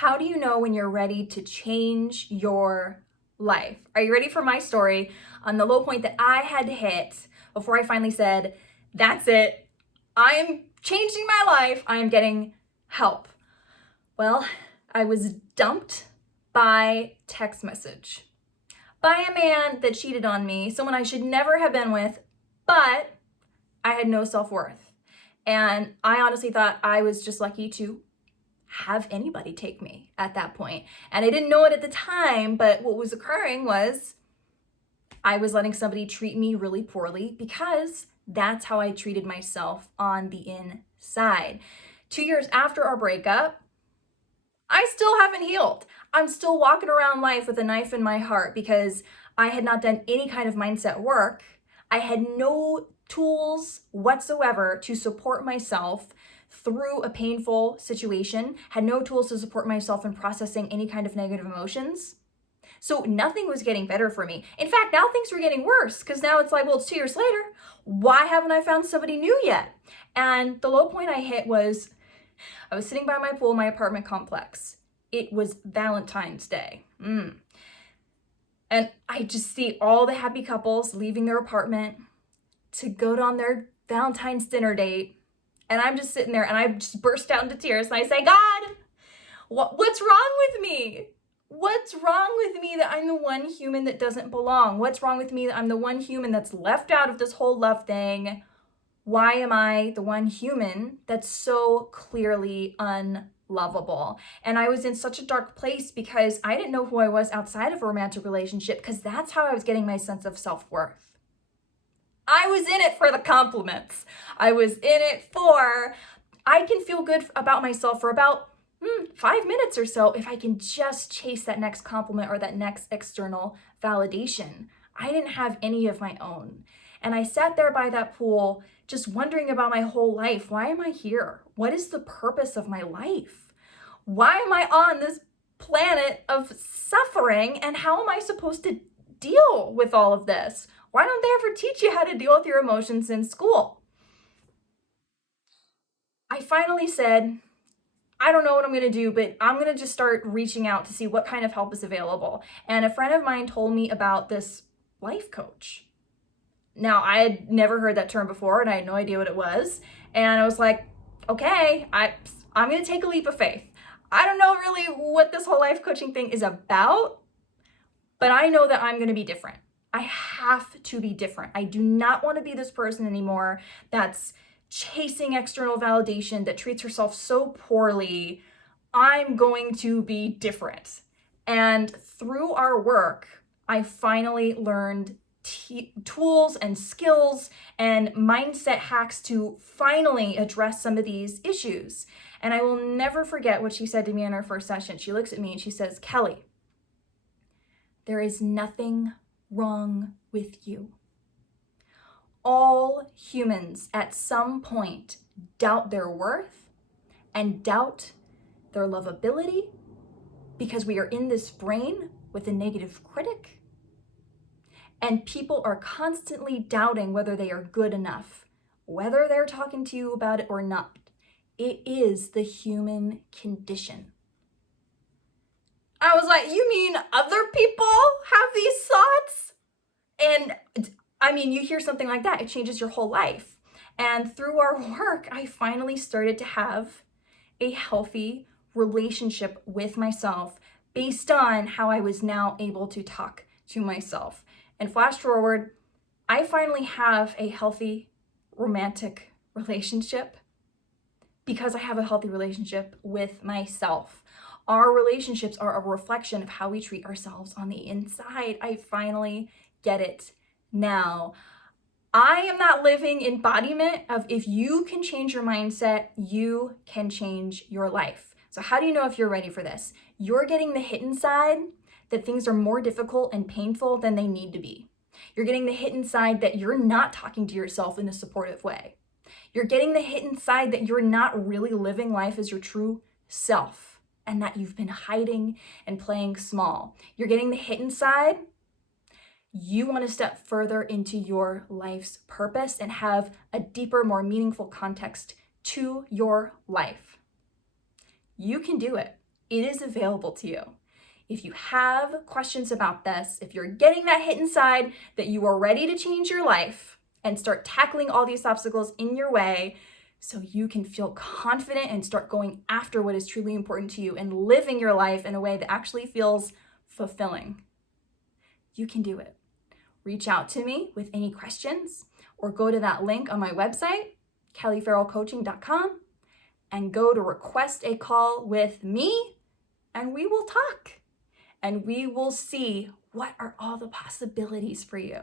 How do you know when you're ready to change your life? Are you ready for my story on the low point that I had to hit before I finally said, that's it, I am changing my life, I am getting help? Well, I was dumped by text message by a man that cheated on me, someone I should never have been with, but I had no self-worth. And I honestly thought I was just lucky to have anybody take me at that point. And I didn't know it at the time, but what was occurring was I was letting somebody treat me really poorly because that's how I treated myself on the inside. 2 years after our breakup, I still haven't healed. I'm still walking around life with a knife in my heart because I had not done any kind of mindset work. I had no tools whatsoever to support myself through a painful situation, had no tools to support myself in processing any kind of negative emotions. So nothing was getting better for me. In fact, now things were getting worse because now it's like, well, it's 2 years later. Why haven't I found somebody new yet? And the low point I hit was I was sitting by my pool in my apartment complex. It was Valentine's Day. And I just see all the happy couples leaving their apartment to go on their Valentine's dinner date. And I'm just sitting there and I just burst out into tears and I say, God, what's wrong with me? What's wrong with me that I'm the one human that doesn't belong? What's wrong with me that I'm the one human that's left out of this whole love thing? Why am I the one human that's so clearly unlovable? And I was in such a dark place because I didn't know who I was outside of a romantic relationship because that's how I was getting my sense of self-worth. I was in it for the compliments. I was in it for, I can feel good about myself for about 5 minutes or so if I can just chase that next compliment or that next external validation. I didn't have any of my own. And I sat there by that pool just wondering about my whole life. Why am I here? What is the purpose of my life? Why am I on this planet of suffering? And how am I supposed to deal with all of this? Why don't they ever teach you how to deal with your emotions in school? I finally said, I don't know what I'm going to do, but I'm going to just start reaching out to see what kind of help is available. And a friend of mine told me about this life coach. Now, I had never heard that term before and I had no idea what it was. And I was like, okay, I'm going to take a leap of faith. I don't know really what this whole life coaching thing is about, but I know that I'm going to be different. I have to be different. I do not want to be this person anymore that's chasing external validation, that treats herself so poorly. I'm going to be different. And through our work, I finally learned tools and skills and mindset hacks to finally address some of these issues. And I will never forget what she said to me in our first session. She looks at me and she says, Kelly, there is nothing wrong with you. All humans at some point doubt their worth and doubt their lovability because we are in this brain with a negative critic. And people are constantly doubting whether they are good enough, whether they're talking to you about it or not. It is the human condition. I was like, you mean other people have these thoughts? And I mean, you hear something like that, it changes your whole life. And through our work, I finally started to have a healthy relationship with myself based on how I was now able to talk to myself. And flash forward, I finally have a healthy romantic relationship because I have a healthy relationship with myself. Our relationships are a reflection of how we treat ourselves on the inside. I finally get it now. I am that living embodiment of if you can change your mindset, you can change your life. So how do you know if you're ready for this? You're getting the hit inside that things are more difficult and painful than they need to be. You're getting the hit inside that you're not talking to yourself in a supportive way. You're getting the hit inside that you're not really living life as your true self and that you've been hiding and playing small. You're getting the hit inside. You want to step further into your life's purpose and have a deeper, more meaningful context to your life. You can do it. It is available to you. If you have questions about this, if you're getting that hit inside that you are ready to change your life and start tackling all these obstacles in your way so you can feel confident and start going after what is truly important to you and living your life in a way that actually feels fulfilling, you can do it. Reach out to me with any questions or go to that link on my website, kellyfarrellcoaching.com, and go to request a call with me, and we will talk. And we will see what are all the possibilities for you.